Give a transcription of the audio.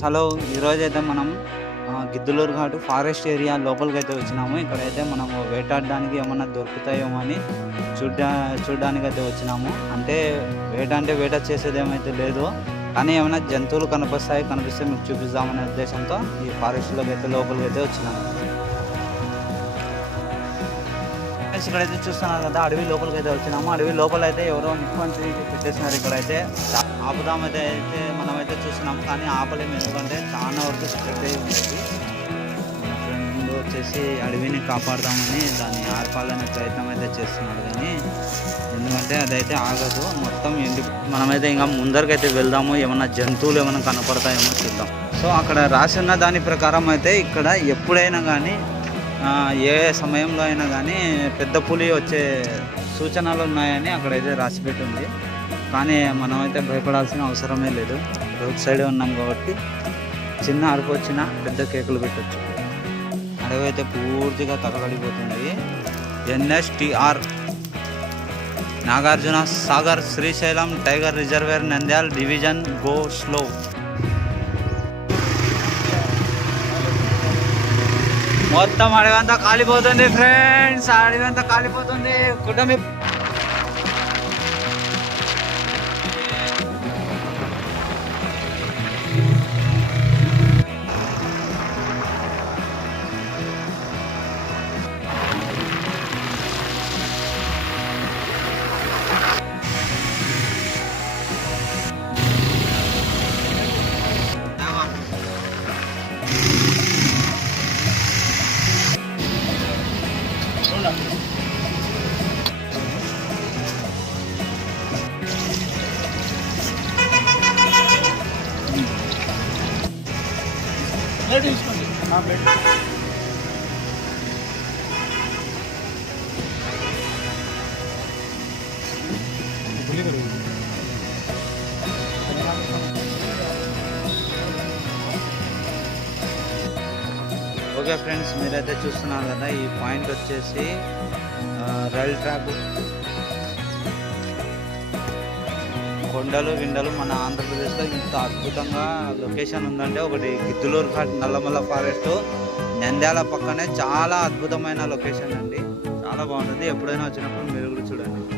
Hello, ఈరోజైతే మనం గిద్దలూరు ఘాటు ఫారెస్ట్ ఏరియా లోపలికి అయితే వచ్చినాము. ఇక్కడైతే మనము వేటాడడానికి ఏమన్నా దొరుకుతాయేమో అని చూడడానికి అయితే వచ్చినాము. అంటే వేట చేసేది ఏమైతే లేదు, కానీ ఏమైనా జంతువులు కనిపిస్తే మీకు చూపిద్దామనే ఉద్దేశంతో ఈ ఫారెస్ట్లోకి అయితే లోపలికి అయితే వచ్చినాము. ఇక్కడైతే చూస్తున్నారు కదా, అడవి లోపలికి అయితే వచ్చినాము. అడవి లోపల అయితే ఎవరో నిప్పంటి పెట్టేసినారు. ఇక్కడైతే ఆపుదామైతే మనమైతే చూస్తున్నాము, కానీ ఆపలేము. ఎందుకంటే చాలా వరకు స్ప్రెడ్ అయి ఉంది. ఫ్రెండ్ వచ్చేసి అడవిని కాపాడదామని దాన్ని ఆర్పాలనే ప్రయత్నం అయితే చేస్తున్నాడు, కానీ ఎందుకంటే అదైతే ఆగదు, మొత్తం ఎండి. మనమైతే ఇంకా ముందరికైతే వెళ్దాము, ఏమన్నా జంతువులు ఏమైనా కనపడతాయేమో చూద్దాం. సో అక్కడ రాసి ఉన్న దాని ప్రకారం అయితే ఇక్కడ ఎప్పుడైనా కానీ ఏ సమయంలో అయినా కానీ పెద్ద పులి వచ్చే సూచనలు ఉన్నాయని అక్కడైతే రాసిపెట్టి ఉంది. కానీ మనమైతే భయపడాల్సిన అవసరమే లేదు, రోడ్ సైడే ఉన్నాం కాబట్టి చిన్న అరుపు వచ్చినా పెద్ద కేకులు పెట్టచ్చు. అడవి అయితే పూర్తిగా తగలడిపోతుంది. NSTR Nagarjuna Sagar Srisailam tiger reservoir Nandyal division go slow. మొత్తం అడవంతా కాలిపోతుంది ఫ్రెండ్స్, అడవంతా కాలిపోతుంది. కుటుంబ తీసుకోండి. ఓకే ఫ్రెండ్స్, మీరైతే చూస్తున్నారు కదా, ఈ పాయింట్ వచ్చేసి రైల్ ట్రాక్. కొండలు గిండలు మన ఆంధ్రప్రదేశ్లో ఇంత అద్భుతంగా లొకేషన్ ఉందంటే ఒకటి గిద్దలూరు ఘాట్ నల్లమల్ల ఫారెస్ట్ నంద్యాల పక్కనే చాలా అద్భుతమైన లొకేషన్ అండి, చాలా బాగుంటుంది. ఎప్పుడైనా వచ్చినప్పుడు మీరు కూడా చూడండి.